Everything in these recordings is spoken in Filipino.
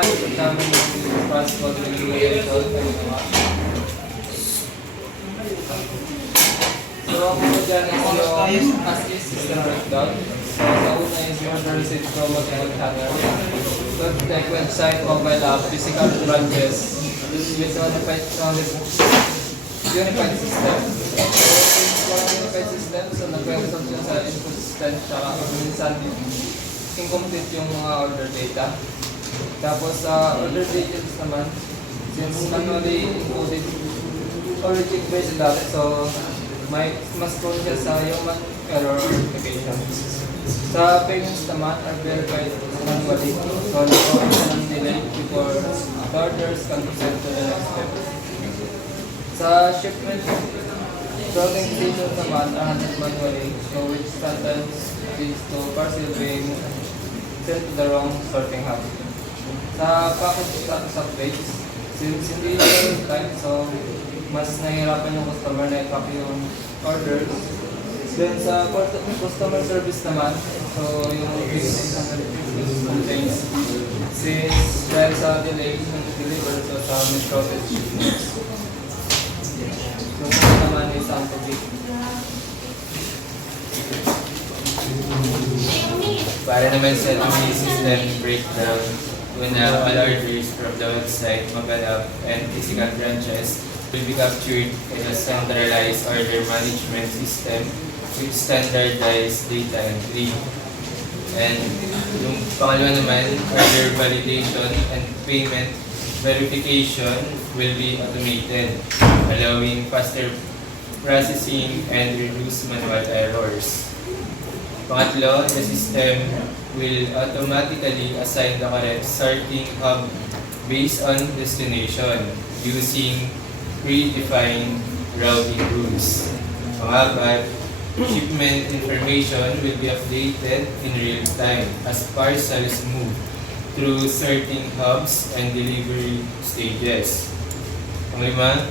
Namin yung transport regulation kami naman. So, ang muna dyan is yung as-is system breakdown. So, sa una is yung receipt from multiple channel. Like website, mobile app, physical branches, with unified system. So, unified system, so nag-result yun sa inconsistent, tsaka minsan incomplete yung mga order data. Tapos sa order details naman, since manually encoded origin based data, so mas prone siya sa human error verification. Sa payments naman are verified manually, so nag-provide siya ng delay before the orders can proceed to the next step. Sa shipment, sorting stations naman are handled manually, so which sometimes leads to parcel being sent to the wrong sorting hub. Sa package status updates, since hindi yung time, so mas nahihirapan yung customer na i-copy yung orders. Then sa customer service naman, so yung complaints, since dahil sa delay ng deliver, so sa mid-shortage. So ito naman is ang topic. Para naman sa system breakdown, una, all orders from the website, mobile app, and physical branches will be captured in a centralized order management system with standardized data entry. And yung pangalawa naman, order validation and payment verification will be automated, allowing faster processing and reduce manual errors. Pangatlo, the system will automatically assign the correct sorting hub based on destination using predefined routing rules. Pangapat, shipment information will be updated in real time as parcels move through sorting hubs and delivery stages. Panglima,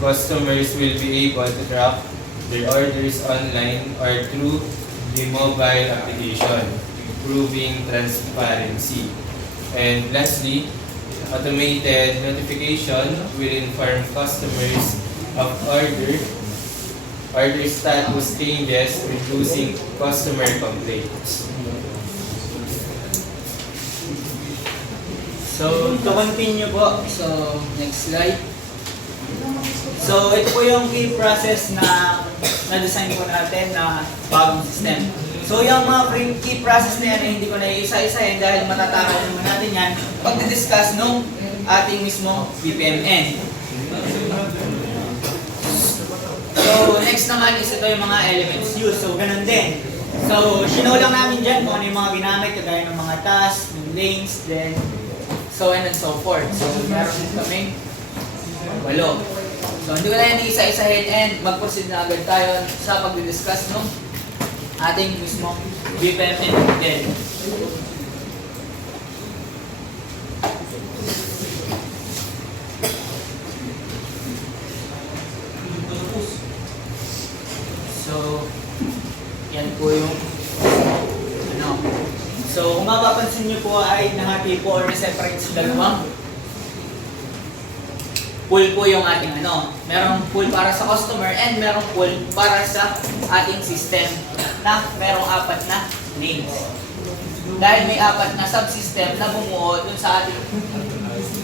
customers will be able to track their orders online or through the mobile application, improving transparency. And lastly, automated notification will inform customers of order status changes, reducing customer complaints. So, to continue po, so next slide. So, ito po yung key process na na-design po natin na bagong system. So, yung mga key process na yan, hindi ko na isa-isahin dahil matatakaw naman natin yan pag-discuss nung ating mismong BPMN. So, next naman is ito yung mga elements used. So, ganun din. So, show lang namin dyan kung ano yung mga ginamit, kagaya ng mga tasks, ng lanes, then so on and so forth. So, meron kami 8. So, hindi ko na yan isa-isahin and mag-proceed na agad tayo sa pag-discuss ng ating mismong BPMN model. So, yan po yung ano. So, kung mapapansin nyo po ay nahati po or separate sa dalawang pool po yung ating ano. Merong pool para sa customer and merong pool para sa ating system na merong 4 na lanes. Dahil may 4 na subsystem na bumuo dun sa ating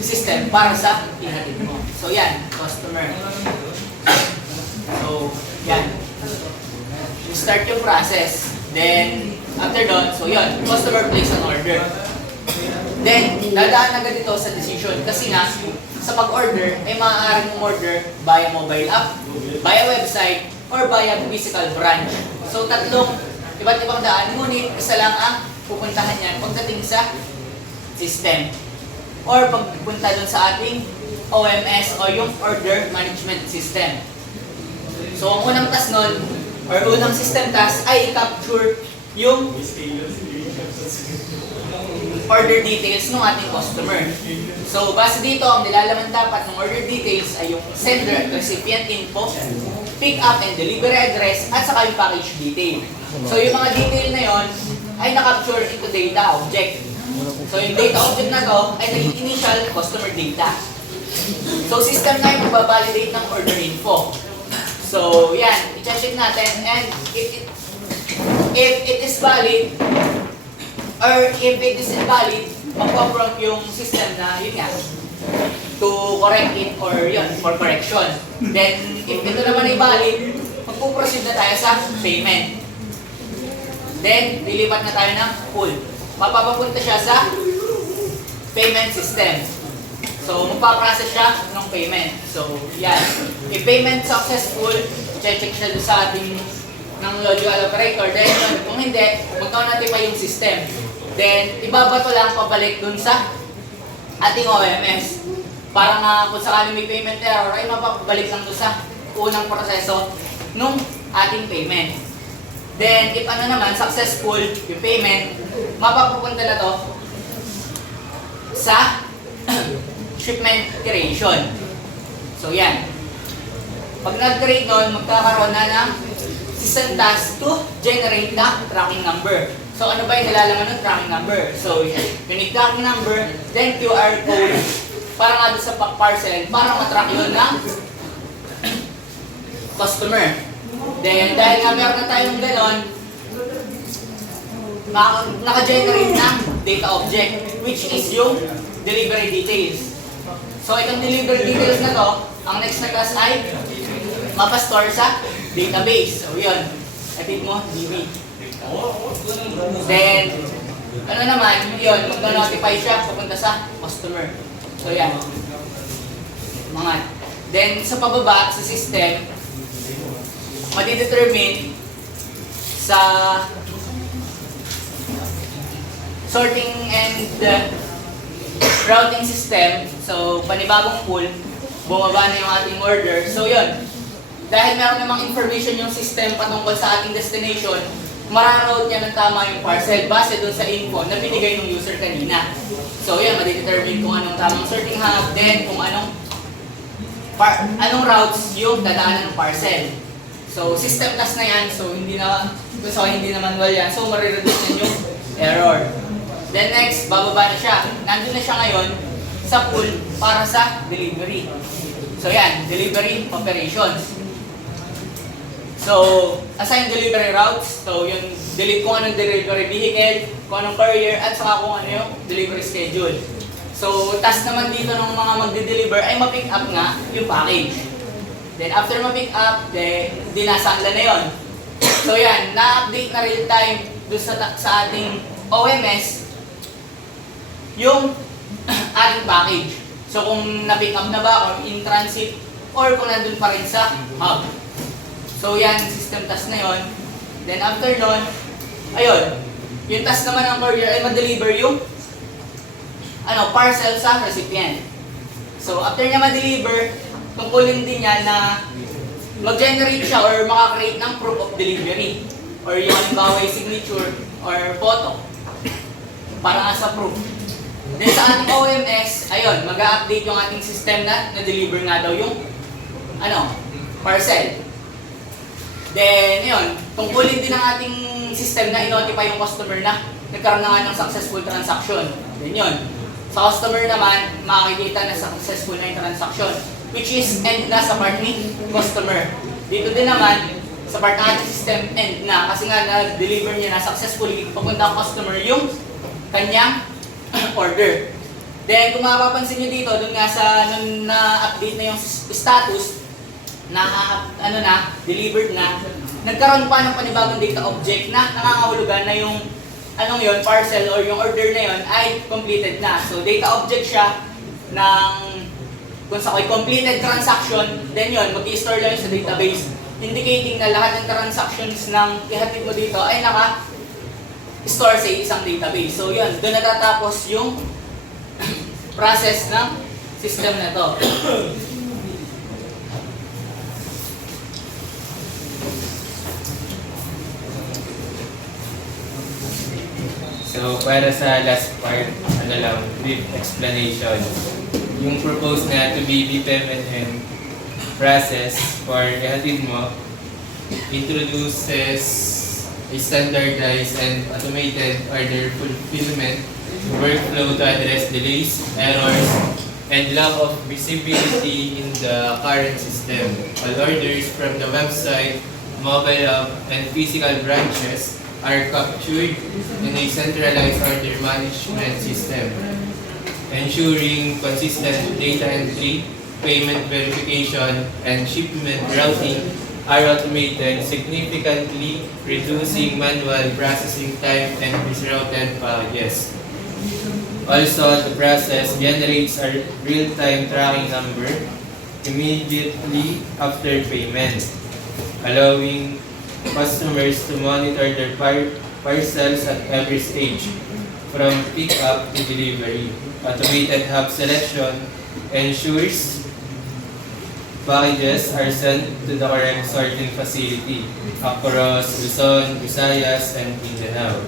system para sa ihatid mo. So yan, customer. So, yan. Start yung process. Then, after doon, so yun, customer place an order. Then, dadaan agad ito sa decision kasi nga, sa pag-order, ay maaaring order via mobile app, via website, or via physical branch. So, tatlong iba't ibang daan, ngunit isa lang ang pupuntahan yan pagdating sa system. Or pagpunta dun sa ating OMS o yung order management system. So, ang unang task nun, or unang system task ay i-capture yung order details ng ating customer. So, base dito, ang nilalaman dapat ng order details ay yung sender at recipient info, pick up and delivery address, at saka yung package detail. So, yung mga detail na yon ay na-capture into data object. So yung data object na to ay naging initial customer data. So system na yung magbabalidate ng order info. So yan, i-check natin, and if it is valid or if it is invalid, magpo-prompt yung system na yun nga to correct it or yun, for correction. Then if ito naman ay valid, magpo-proceed na tayo sa payment. Then lilipat na tayo ng pool. Mapapapunta siya sa payment system. So, magpaprocess siya ng payment. So, yan. If payment successful, check siya doon sa ating ng logical operator. Then, kung hindi, magka-notify yung system. Then, ibabato lang pabalik doon sa ating OMS. Para nga kung sakaling may payment error, ay mapapabalik lang doon sa unang proseso nung ating payment. Then, if ano naman, successful yung payment, mapapapunta na to sa shipment creation. So, yan. Pag nag-create nun, magkakaroon na ng system task to generate the tracking number. So, ano ba yung nilalaman ng tracking number? So, unique tracking number, then QR code, para nga doon sa parcel, para matrack yun ng customer. Then, dahil nga meron na tayong ganon, naka-generate ng data object, which is yung delivery details. So, itong delivery details na to, ang next na class ay mapastore sa database. So, yun. Edit mo, DB. Then, ano naman, yun, mag-notify siya papunta sa customer. So, yan. Mga. Then, sa pababa, sa system, madidetermine sa sorting and routing system. So, panibagong pool, bumaba na yung ating order. So, yun. Dahil meron namang information yung system patungkol sa ating destination, mararoute niya ng tama yung parcel base dun sa info na binigay ng user kanina. So, yun, madidetermine kung anong tamang sorting hub, then kung anong routes yung dadaanan ng parcel. So, system task na yan. So, hindi na manual yan. So, marireduce yan yung error. Then next, bababa na siya. Nandun na siya ngayon sa pool para sa delivery. So, yan. Delivery operations. So, assign delivery routes. So, yung delete kung anong delivery vehicle, kung anong courier, at saka kung ano yung delivery schedule. So, task naman dito ng mga magde-deliver ay ma-pick up nga yung package. Then after ma-pick up, dinasangla na yon. So yan, na-update na real time doon sa ating OMS yung ating package. So kung na-pick up na ba or in transit or kung nandun pa rin sa hub. So yan, system task na yon. Then after nun, ayun, yung task naman ng courier ay ma-deliver yung parcel sa recipient. So after niya ma-deliver, tungkulin din niya na mag-generate siya or maka-create ng proof of delivery or yung halimbawa yung signature or photo para nga sa proof. Then sa ating OMS, ayun, mag-update yung ating system na na-deliver nga daw yung parcel. Then, yun, tungkulin din ng ating system na i-notify yung customer na nagkaroon na nga ng successful transaction. Then yun, sa customer naman, makikita na successful na yung transaction, which is end na sa part ni customer. Dito din naman, sa part ng ating system, end na. Kasi nga, na-deliver niya na successfully papunta ang customer yung kanyang order. Then, kung mapapansin nyo dito, dun nga sa na-update na yung status, delivered na, nagkaroon pa ng panibagong data object na nangangahulugan na yung parcel or yung order na yon ay completed na. So, data object siya ng kung sa completed transaction, then yun, mag-i-store lang yun sa database, indicating na lahat ng transactions ng ihatid mo dito ay naka-store sa isang database. So yun, doon natatapos yung process ng system na to. So, para sa last part, brief explanation. Yung propose na to be BPMNM process for ihatid mo introduces a standardized and automated order fulfillment workflow to address delays, errors, and lack of visibility in the current system. All orders from the website, mobile app, and physical branches are captured in a centralized order management system, ensuring consistent data entry, payment verification, and shipment routing are automated, significantly reducing manual processing time and rerouted packages. Also, the process generates a real-time tracking number immediately after payment, allowing customers to monitor their parcels at every stage, from pick-up to delivery. Automated hub selection ensures packages are sent to the correct sorting facility across Luzon, Visayas, and Mindanao.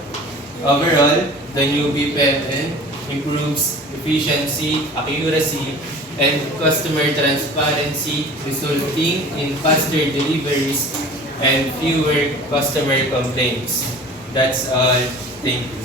Overall, the new BPMN improves efficiency, accuracy, and customer transparency, resulting in faster deliveries and fewer customer complaints. That's all. Thank you.